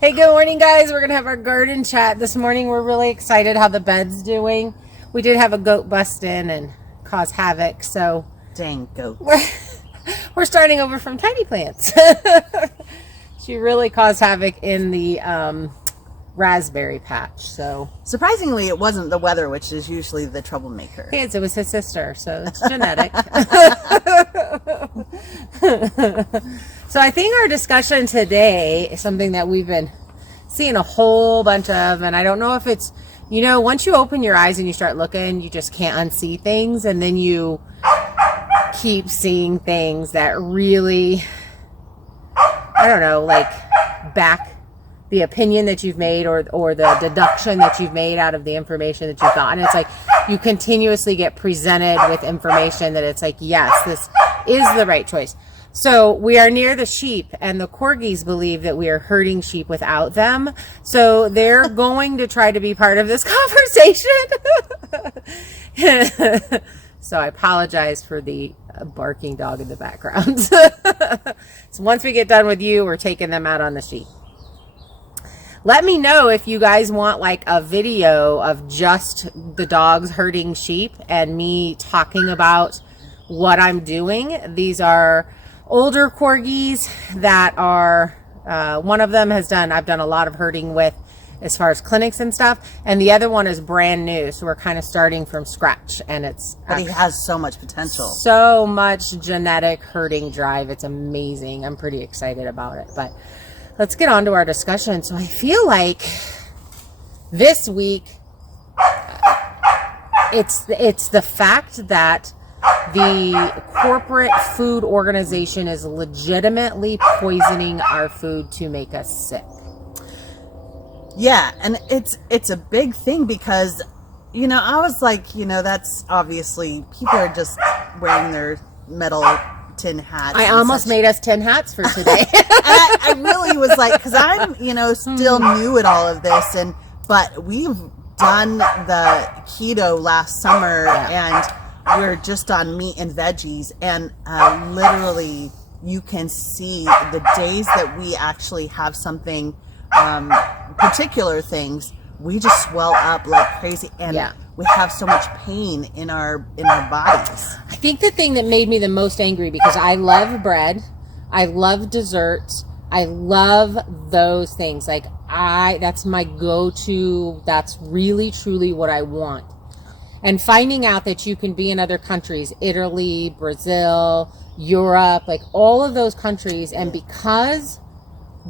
Hey, good morning, guys. We're going to have our garden chat this morning. We're really excited how the bed's doing. We did have a goat bust in and cause havoc, so dang goat. We're starting over from tiny plants. She really caused havoc in the raspberry patch. So surprisingly, it wasn't the weather, which is usually the troublemaker. It was his sister, so it's genetic. So I think our discussion today is something that we've been seeing a whole bunch of, and I don't know if it's, once you open your eyes and you start looking, you just can't unsee things, and then you keep seeing things that really, I don't know, like back the opinion that you've made or the deduction that you've made out of the information that you've gotten. It's like you continuously get presented with information that it's like, yes, this is the right choice. So we are near the sheep, and the corgis believe that we are hurting sheep without them. So they're going to try to be part of this conversation. So I apologize for the barking dog in the background. So once we get done with you, we're taking them out on the sheep. Let me know if you guys want like a video of just the dogs herding sheep and me talking about what I'm doing. These are older corgis that are, one of them I've done a lot of herding with as far as clinics and stuff. And the other one is brand new. So we're kind of starting from scratch, and but he has so much potential. So much genetic herding drive. It's amazing. I'm pretty excited about it, but let's get on to our discussion. So I feel like this week, it's the fact that the corporate food organization is legitimately poisoning our food to make us sick. Yeah, and it's a big thing because, I was like, that's obviously people are just wearing their metal tin hats. I almost made us tin hats for today. I really was like, because I'm, still new at all of this, but we've done the keto last summer, and we're just on meat and veggies, and literally you can see the days that we actually have something, particular things, we just swell up like crazy, and we have so much pain in our bodies. I think the thing that made me the most angry, because I love bread, I love desserts, I love those things. Like that's my go-to. That's really truly what I want. And finding out that you can be in other countries, Italy, Brazil, Europe, like all of those countries, and because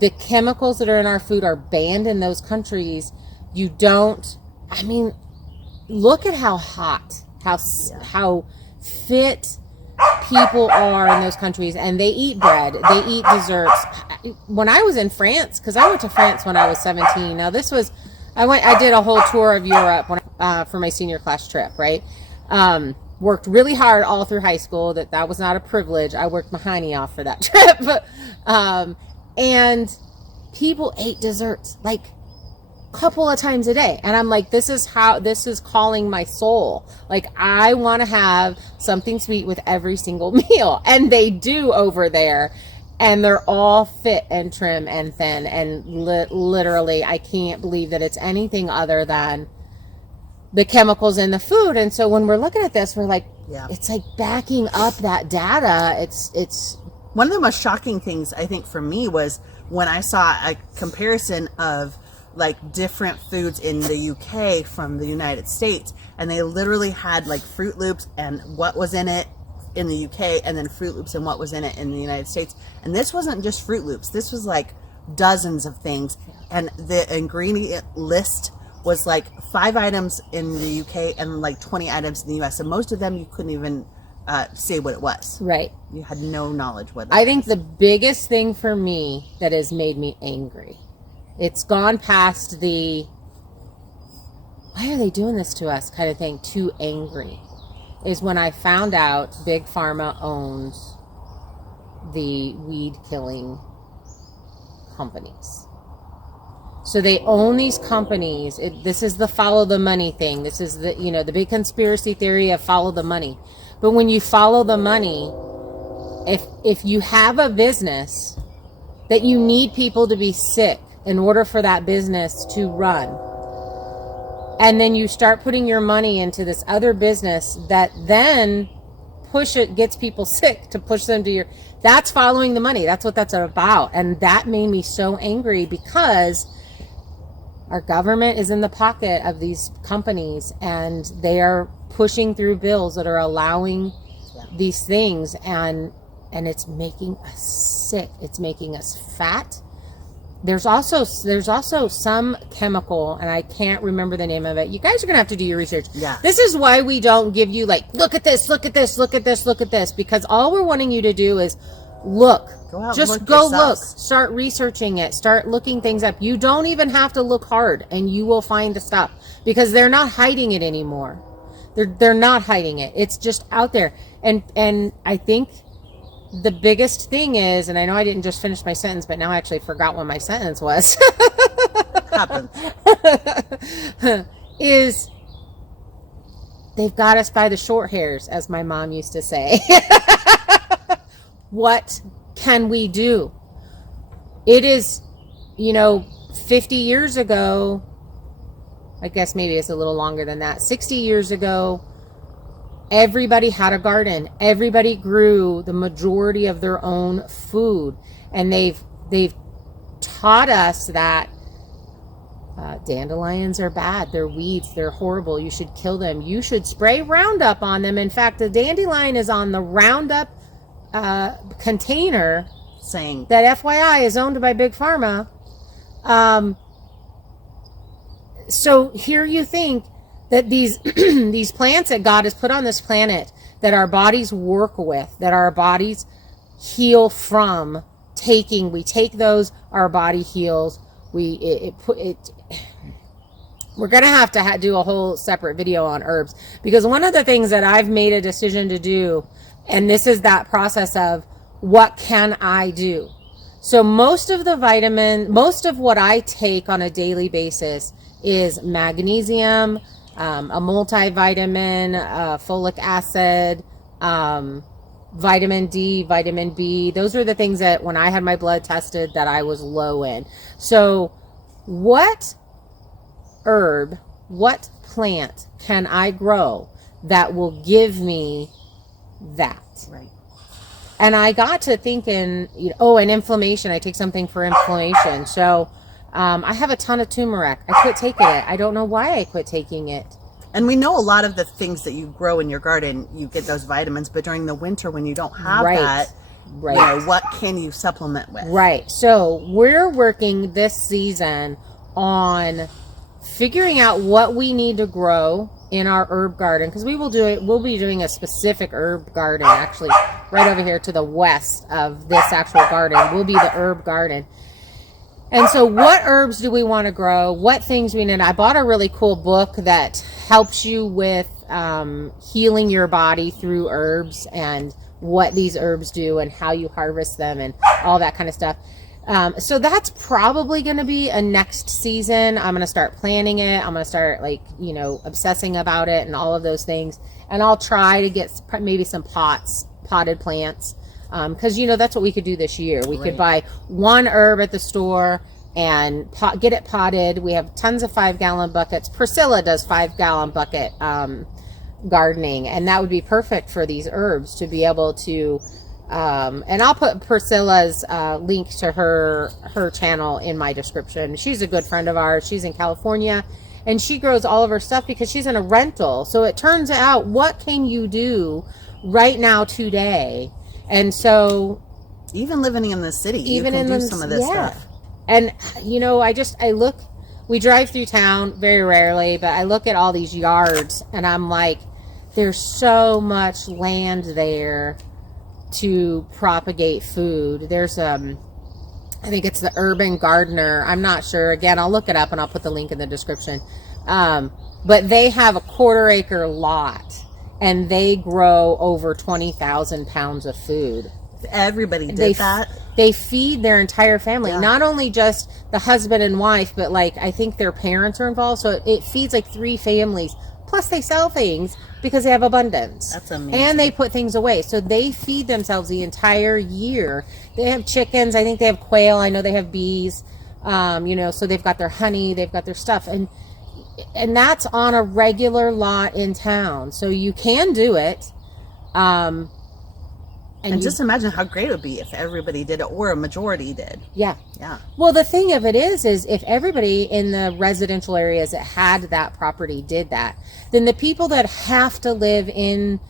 the chemicals that are in our food are banned in those countries, look at how hot, how fit people are in those countries, and they eat bread, they eat desserts. When I was in France, because I went to France when I was 17. Now I did a whole tour of Europe for my senior class trip, right? Worked really hard all through high school. That was not a privilege. I worked my hiney off for that trip. And people ate desserts like a couple of times a day. And I'm like, this is calling my soul. Like, I want to have something sweet with every single meal. And they do over there. And they're all fit and trim and thin. And literally, I can't believe that it's anything other than the chemicals in the food. And so when we're looking at this, we're like, it's like backing up that data. It's one of the most shocking things, I think, for me was when I saw a comparison of like different foods in the UK from the United States, and they literally had like Fruit Loops and what was in it in the UK, and then Fruit Loops and what was in it in the United States. And this wasn't just Fruit Loops. This was like dozens of things. And the ingredient list was like 5 items in the UK and like 20 items in the US. And most of them you couldn't even say what it was. Right. You had no knowledge what it was. I think the biggest thing for me that has made me angry, it's gone past the why are they doing this to us kind of thing, too angry, is when I found out Big Pharma owns the weed killing companies. So they own these companies. This is the follow the money thing. This is the big conspiracy theory of follow the money. But when you follow the money, if you have a business that you need people to be sick in order for that business to run. And then you start putting your money into this other business that then gets people sick to push them to that's following the money. That's what that's about. And that made me so angry, because our government is in the pocket of these companies, and they are pushing through bills that are allowing these things, and it's making us sick. It's making us fat. There's also some chemical, and I can't remember the name of it. You guys are gonna have to do your research. Yeah. This is why we don't give you like, look at this, look at this, look at this, look at this, because all we're wanting you to do is look. Go out, just and look go yourselves. look. Start researching it. Start looking things up. You don't even have to look hard, and you will find the stuff, because they're not hiding it anymore. They're not hiding it. It's just out there. And I think the biggest thing is, and I know I didn't just finish my sentence, but now I actually forgot what my sentence was. Happens. Is they've got us by the short hairs, as my mom used to say. What can we do? It is, 50 years ago, I guess maybe it's a little longer than that. 60 years ago, everybody had a garden. Everybody grew the majority of their own food. And they've taught us that dandelions are bad. They're weeds. They're horrible. You should kill them. You should spray Roundup on them. In fact, the dandelion is on the Roundup container, saying that FYI is owned by Big Pharma. So here you think that these these plants that God has put on this planet, that our bodies work with, that our bodies heal from, we take those, our body heals. We're gonna have to do a whole separate video on herbs, because one of the things that I've made a decision to do, and this is that process of what can I do. So most of what I take on a daily basis is magnesium, a multivitamin, folic acid, vitamin D, vitamin B. Those are the things that when I had my blood tested that I was low in. So what plant can I grow that will give me that? right. And I got to thinking, and inflammation. I take something for inflammation. So I have a ton of turmeric. I quit taking it. I don't know why I quit taking it. And we know a lot of the things that you grow in your garden, you get those vitamins, but during the winter when you don't have that, what can you supplement with? Right. So we're working this season on figuring out what we need to grow in our herb garden, because we'll be doing a specific herb garden, actually right over here to the west of this actual garden will be the herb garden. And so what herbs do we want to grow? What things we need? I bought a really cool book that helps you with healing your body through herbs, and what these herbs do and how you harvest them and all that kind of stuff. So that's probably going to be a next season. I'm going to start planning it. I'm going to start obsessing about it and all of those things. And I'll try to get maybe some potted plants. Because, that's what we could do this year. We could buy one herb at the store and get it potted. We have tons of 5-gallon buckets. Priscilla does 5-gallon bucket gardening, and that would be perfect for these herbs to be able to. And I'll put Priscilla's link to her channel in my description. She's a good friend of ours. She's in California, and she grows all of her stuff because she's in a rental. So it turns out, what can you do right now today? And so, even living in the city, you can do some of this stuff. And I look. We drive through town very rarely, but I look at all these yards, and I'm like, there's so much land there to propagate food. There's I think it's the Urban Gardener. I'm not sure. Again, I'll look it up and I'll put the link in the description. But they have a 1/4 acre lot, and they grow over 20,000 pounds of food. Everybody did that. They feed their entire family, Yeah. not only just the husband and wife, but I think their parents are involved. So it feeds 3 families. Plus they sell things because they have abundance. That's amazing. And they put things away. So they feed themselves the entire year. They have chickens. I think they have quail. I know they have bees. You know, so they've got their honey, they've got their stuff, and that's on a regular lot in town. So you can do it. And just imagine how great it would be if everybody did it, or a majority did. Yeah. Yeah. Well, the thing of it is if everybody in the residential areas that had that property did that, then the people that have to live in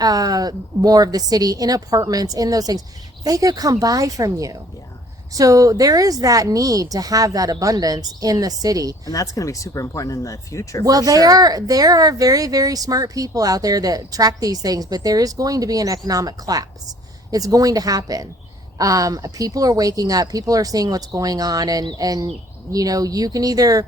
more of the city, in apartments, in those things, they could come buy from you. Yeah. So there is that need to have that abundance in the city. And that's going to be super important in the future. Well, for sure. there are very, very smart people out there that track these things, but there is going to be an economic collapse. It's going to happen. People are waking up, people are seeing what's going on, and you know, you can either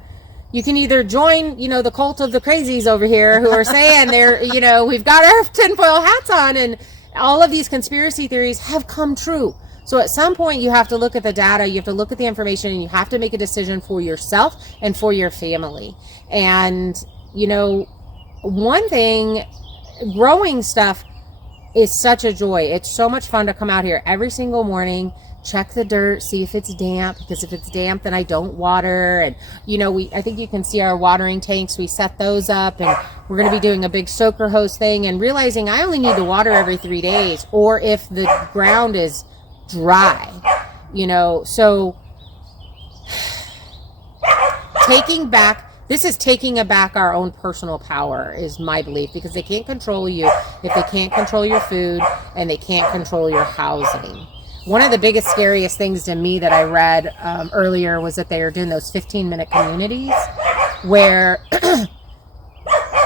join, you know, the cult of the crazies over here who are saying they're, you know, we've got our tinfoil hats on, and all of these conspiracy theories have come true. So at some point you have to look at the data, you have to look at the information, and you have to make a decision for yourself and for your family. And, you know, one thing, growing stuff is such a joy. It's so much fun to come out here every single morning, check the dirt, see if it's damp, because if it's damp, then I don't water. And, you know, I think you can see our watering tanks. We set those up, and we're going to be doing a big soaker hose thing, and realizing I only need to water every 3 days, or if the ground is dry, you know. So taking back our own personal power is my belief, because they can't control you if they can't control your food, and they can't control your housing. One of the biggest, scariest things to me that I read earlier was that they are doing those 15-minute communities where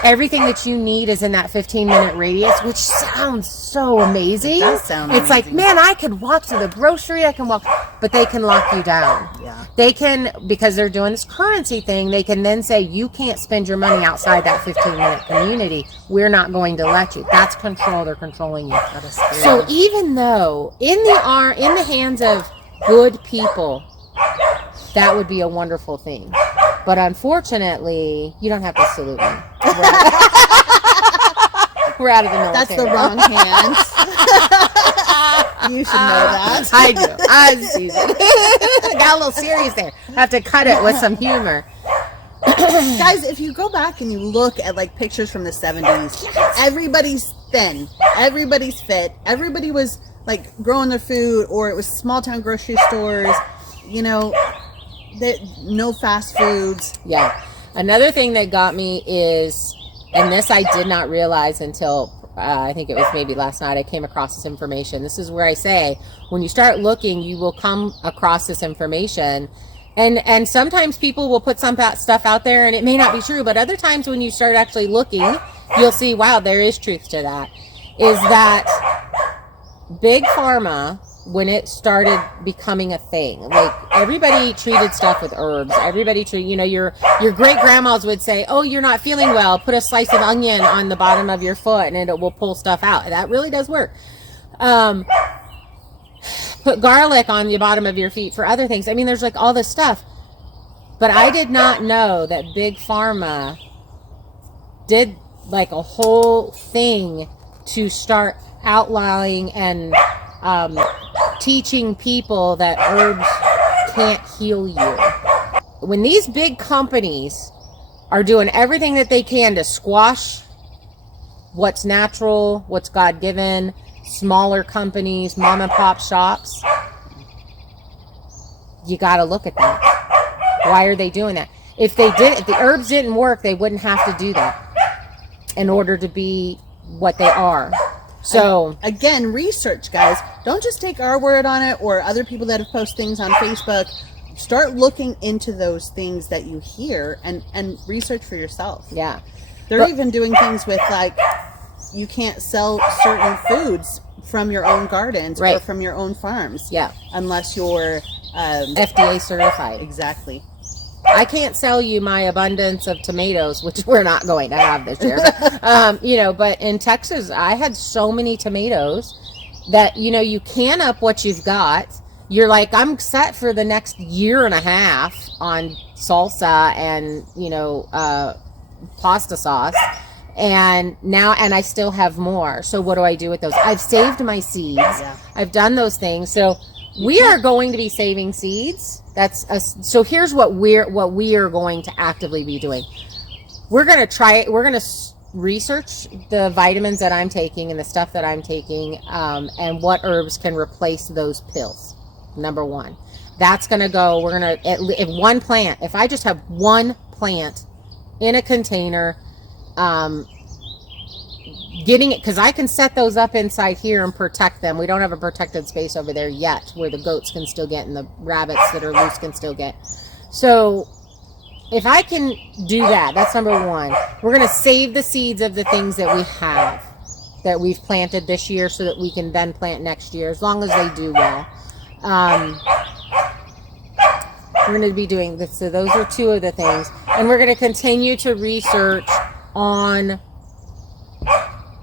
everything that you need is in that 15-minute radius, which sounds so amazing. It does sound It's amazing. like, man, I could walk to the grocery, I can walk, but they can lock you down. Yeah. They can, because they're doing this currency thing, they can then say, you can't spend your money outside that 15-minute community. We're not going to let you. That's control. They're controlling you. That is scary. So even though in the hands of good people, that would be a wonderful thing. But unfortunately, you don't have to salute me. We're out of the military. That's the wrong hands. You should know that. I do. I got a little serious there. I have to cut it with some humor. Guys, if you go back and you look at like pictures from the 70s, everybody's thin, everybody's fit, everybody was like growing their food, or it was small town grocery stores, you know, no fast foods. Yeah. Another thing that got me is, and this I did not realize until I think it was maybe last night, I came across this information. This is where I say, when you start looking, you will come across this information. And sometimes people will put some stuff out there and it may not be true, but other times when you start actually looking, you'll see, wow, there is truth to that. Is that Big Pharma, when it started becoming a thing, like everybody treated stuff with herbs. Everybody treated, you know, your great grandmas would say, oh, you're not feeling well, put a slice of onion on the bottom of your foot and it will pull stuff out. That really does work. Put garlic on the bottom of your feet for other things. I mean, there's like all this stuff, but I did not know that Big Pharma did like a whole thing to start outlining and teaching people that herbs can't heal you. When these big companies are doing everything that they can to squash what's natural, what's God-given, smaller companies, mom and pop shops, you got to look at that. Why are they doing that? If the herbs didn't work, they wouldn't have to do that in order to be what they are. So again, research, guys. Don't just take our word on it or other people that have posted things on Facebook. Start looking into those things that you hear and research for yourself. Yeah. They're even doing things with like, you can't sell certain foods from your own gardens or from your own farms. Yeah. Unless you're FDA certified. Exactly. I can't sell you my abundance of tomatoes, which we're not going to have this year. You know, but in Texas, I had so many tomatoes that, you know, you can up what you've got. You're like, I'm set for the next year and a half on salsa and, you know, pasta sauce. And I still have more. So what do I do with those? I've saved my seeds. Yeah. I've done those things. So We are going to be saving seeds. So here's what we are going to actively be doing. We're going to research the vitamins that I'm taking and the stuff that I'm taking, and what herbs can replace those pills. Number one, that's going to go. We're going to, if one plant, if I just have one plant in a container, getting it, because I can set those up inside here and protect them. We don't have a protected space over there yet where the goats can still get and the rabbits that are loose can still get. So if I can do that, that's number one. We're going to save the seeds of the things that we have, that we've planted this year, so that we can then plant next year, as long as they do well. We're going to be doing this. So those are two of the things. And we're going to continue to research on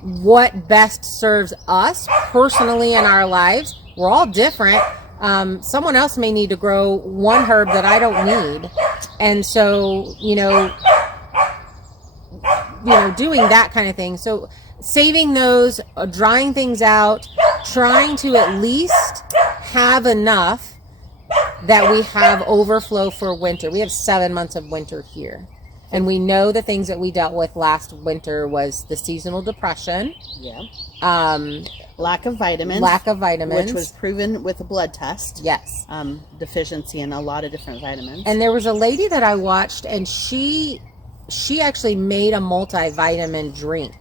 what best serves us personally in our lives. We're all different. Someone else may need to grow one herb that I don't need. And so, doing that kind of thing. So saving those, drying things out, trying to at least have enough that we have overflow for winter. We have 7 months of winter here. And we know the things that we dealt with last winter was the seasonal depression. Yeah. Lack of vitamins. Which was proven with a blood test. Yes. Deficiency in a lot of different vitamins. And there was a lady that I watched, and she actually made a multivitamin drink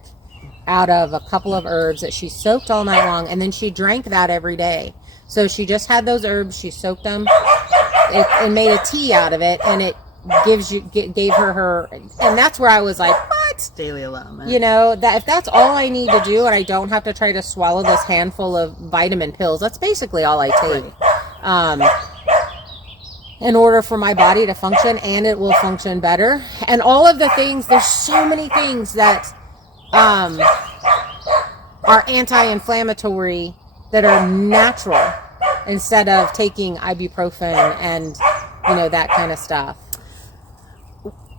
out of a couple of herbs that she soaked all night long, and then she drank that every day. So she just had those herbs, she soaked them, and made a tea out of it, and it gave her, and that's where I was like, what? Daily allowance. That if that's all I need to do, and I don't have to try to swallow this handful of vitamin pills, that's basically all I take. In order for my body to function, and it will function better. And all of the things, there's so many things that are anti-inflammatory that are natural, instead of taking ibuprofen and that kind of stuff.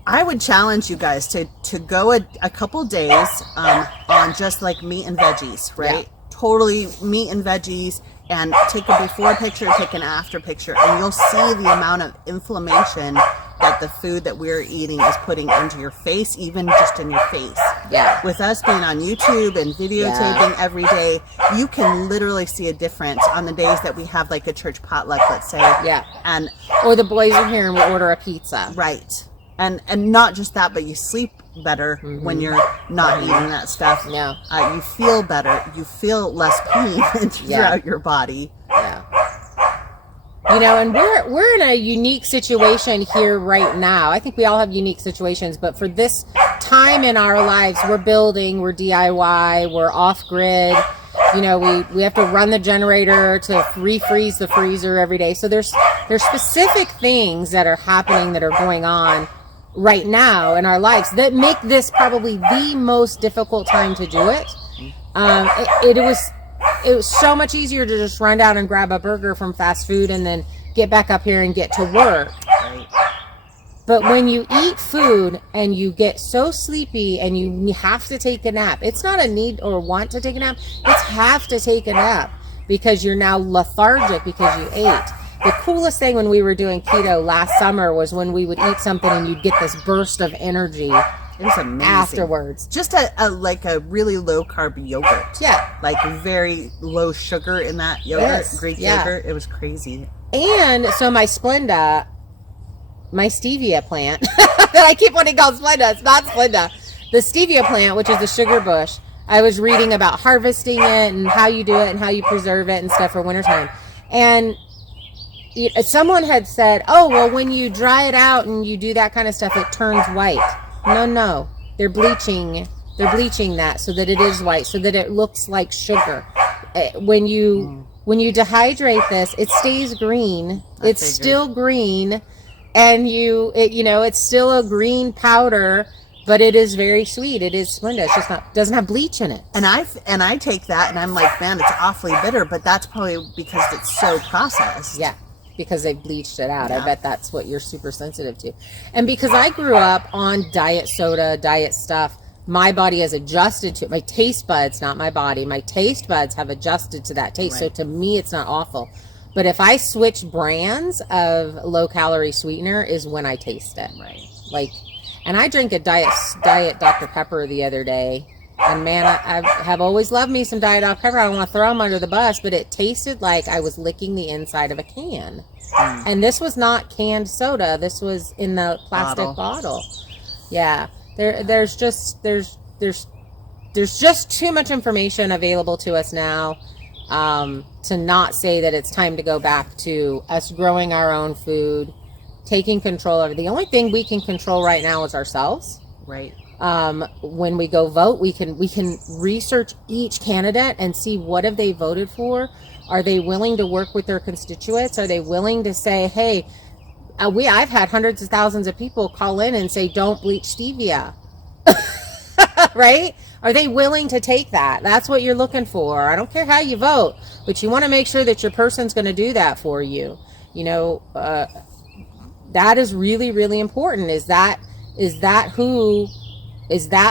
I would challenge you guys to go a couple days on just like meat and veggies, right? Yeah. Totally meat and veggies, and take a before picture, take an after picture, and you'll see the amount of inflammation that the food that we're eating is putting into your face, even just in your face. Yeah. With us being on YouTube and videotaping every day, you can literally see a difference on the days that we have like a church potluck, let's say. Yeah. Or the boys are here and we order a pizza. Right. And not just that, but you sleep better when you're not eating that stuff. Yeah. You feel better. You feel less pain throughout your body. Yeah. And we're in a unique situation here right now. I think we all have unique situations, but for this time in our lives, we're building, we're DIY, we're off grid. We have to run the generator to refreeze the freezer every day. So there's specific things that are happening, that are going on right now in our lives, that make this probably the most difficult time to do it. It was so much easier to just run down and grab a burger from fast food and then get back up here and get to work. Right. But when you eat food and you get so sleepy and you have to take a nap, it's not a need or want to take a nap, it's have to take a nap, because you're now lethargic because you ate. The coolest thing when we were doing keto last summer was when we would eat something and you'd get this burst of energy. It was amazing. Afterwards. Just a really low carb yogurt. Yeah. Like very low sugar in that yogurt. Yes. Greek yogurt. It was crazy. And so my Splenda, my stevia plant, that I keep wanting to call Splenda, it's not Splenda. The stevia plant, which is the sugar bush, I was reading about harvesting it and how you do it and how you preserve it and stuff for wintertime. And someone had said, oh, well, when you dry it out and you do that kind of stuff, it turns white. No, they're bleaching that so that it is white, so that it looks like sugar. When you dehydrate this, it stays green. It's still green, and it's still a green powder, but it is very sweet. It is Splenda. It's just doesn't have bleach in it. And I take that and I'm like, man, it's awfully bitter, but that's probably because it's so processed. Yeah. Because they bleached it out. Yeah. I bet that's what you're super sensitive to. And because I grew up on diet soda, diet stuff, my body has adjusted to it. My taste buds, not my body, my taste buds have adjusted to that taste. Right. So to me, it's not awful. But if I switch brands of low calorie sweetener is when I taste it. Right. Like, and I drank a diet Dr. Pepper the other day. And man, I have always loved me some Diet Dr. Pepper. I don't want to throw them under the bus, but it tasted like I was licking the inside of a can. And this was not canned soda. This was in the plastic bottle. Yeah. There's just too much information available to us now to not say that it's time to go back to us growing our own food, taking control of it. The only thing we can control right now is ourselves. Right. When we go vote, we can research each candidate and see what have they voted for. Are they willing to work with their constituents? Are they willing to say, hey, I've had hundreds of thousands of people call in and say, don't bleach stevia. Right? Are they willing to take that? That's what you're looking for. I don't care how you vote, but you want to make sure that your person's going to do that for you. You know, that is really, really important. Is that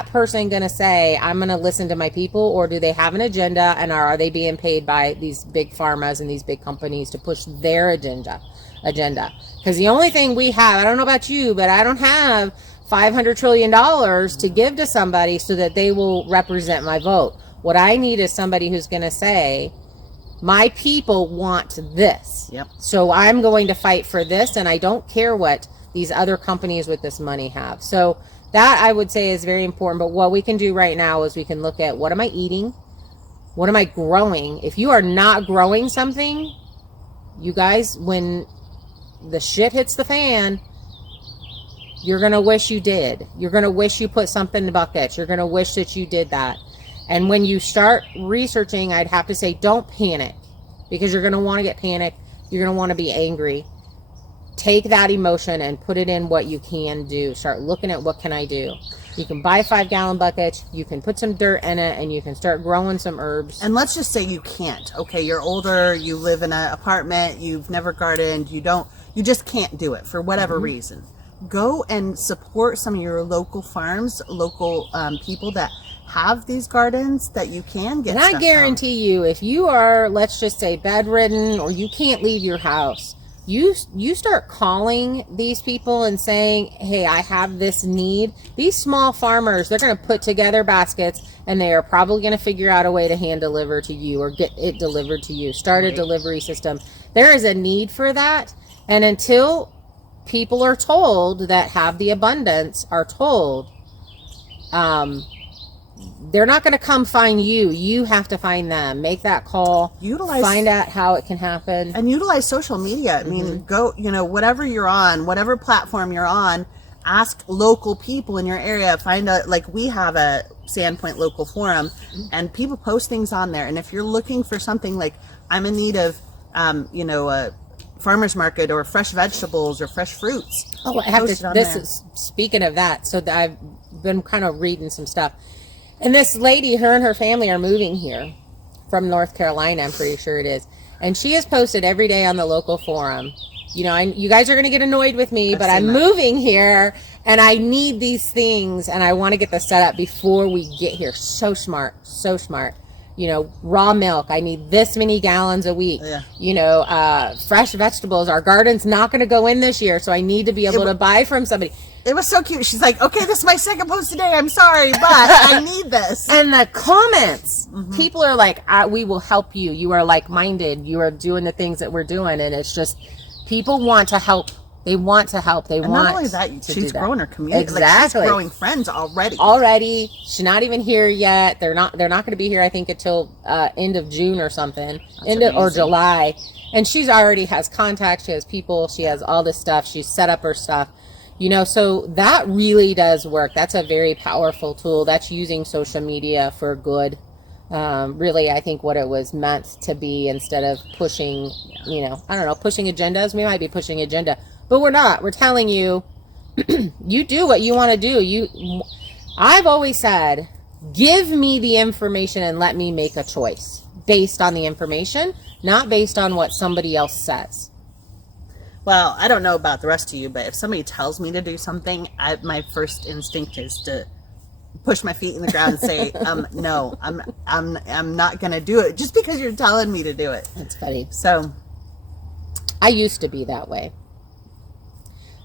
person going to say, I'm going to listen to my people, or do they have an agenda, and are they being paid by these big pharmas and these big companies to push their agenda? Because the only thing we have, I don't know about you, but I don't have $500 trillion to give to somebody so that they will represent my vote. What I need is somebody who's going to say, my people want this. Yep. So I'm going to fight for this, and I don't care what these other companies with this money have. So that, I would say, is very important. But what we can do right now is we can look at, what am I eating? What am I growing? If you are not growing something, you guys, when the shit hits the fan, you're going to wish you did. You're going to wish you put something in buckets. You're going to wish that you did that. And when you start researching, I'd have to say, don't panic, because you're going to want to get panicked. You're going to want to be angry. Take that emotion and put it in what you can do. Start looking at, what can I do? You can buy 5-gallon buckets. You can put some dirt in it, and you can start growing some herbs. And let's just say you can't. Okay, you're older. You live in an apartment. You've never gardened. You just can't do it for whatever reason. Go and support some of your local farms, local people that have these gardens that you can get. And I guarantee you, if you are, let's just say, bedridden, or you can't leave your house, you start calling these people and saying, hey, I have this need. These small farmers, they're going to put together baskets, and they are probably going to figure out a way to hand deliver to you, or get it delivered to you. Start a delivery system. There is a need for that. And until people are told, that have the abundance, are told, they're not going to come find you. You have to find them. Make that call. Find out how it can happen. And utilize social media. I mean, go, whatever you're on, whatever platform you're on, ask local people in your area. Find out, like, we have a Sandpoint local forum, and people post things on there. And if you're looking for something like, I'm in need of, a farmer's market, or fresh vegetables, or fresh fruits. Oh, I have to, speaking of that, so I've been kind of reading some stuff. And this lady, her and her family are moving here from North Carolina, I'm pretty sure it is. And she has posted every day on the local forum, you guys are going to get annoyed with me, but I'm moving here, and I need these things, and I want to get this set up before we get here. So smart, so smart. Raw milk, I need this many gallons a week. Fresh vegetables, our garden's not going to go in this year, so I need to be able to buy from somebody. It was so cute. She's like, okay, this is my second post today. I'm sorry, but I need this. And the comments, people are like, we will help you. You are like-minded. You are doing the things that we're doing. And it's just, people want to help. They want to help. They want not only that, she's growing her community. Exactly. Like, she's growing friends already. She's not even here yet. They're not going to be here, I think, until end of June or something. Or July. And she's already has contacts. She has people. She has all this stuff. She's set up her stuff. So that really does work. That's a very powerful tool. That's using social media for good. Really, I think what it was meant to be, instead of pushing, pushing agendas. We might be pushing agenda, but we're not. We're telling you, you do what you want to do. I've always said, give me the information and let me make a choice based on the information, not based on what somebody else says. Well, I don't know about the rest of you, but if somebody tells me to do something, my first instinct is to push my feet in the ground and say, no, I'm not going to do it just because you're telling me to do it. That's funny. So I used to be that way.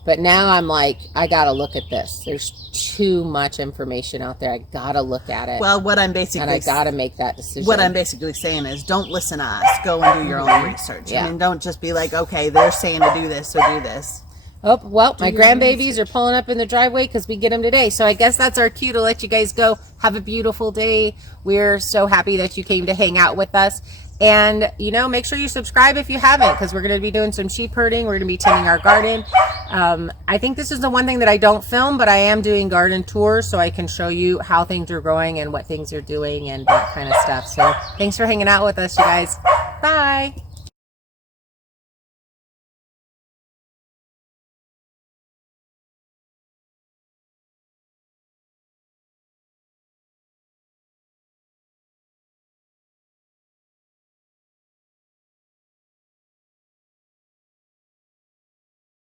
But now I'm like, I got to look at this. There's too much information out there. I got to look at it. Well, what I'm basically... And I got to make that decision. What I'm basically saying is don't listen to us. Go and do your own research. Yeah. I mean, don't just be like, okay, they're saying to do this, so do this. Oh, well, my grandbabies are pulling up in the driveway because we get them today. So I guess that's our cue to let you guys go. Have a beautiful day. We're so happy that you came to hang out with us. And, you know, make sure you subscribe if you haven't, because we're going to be doing some sheep herding. We're going to be tending our garden. I think this is the one thing that I don't film, but I am doing garden tours so I can show you how things are growing and what things are doing and that kind of stuff. So thanks for hanging out with us, you guys. Bye.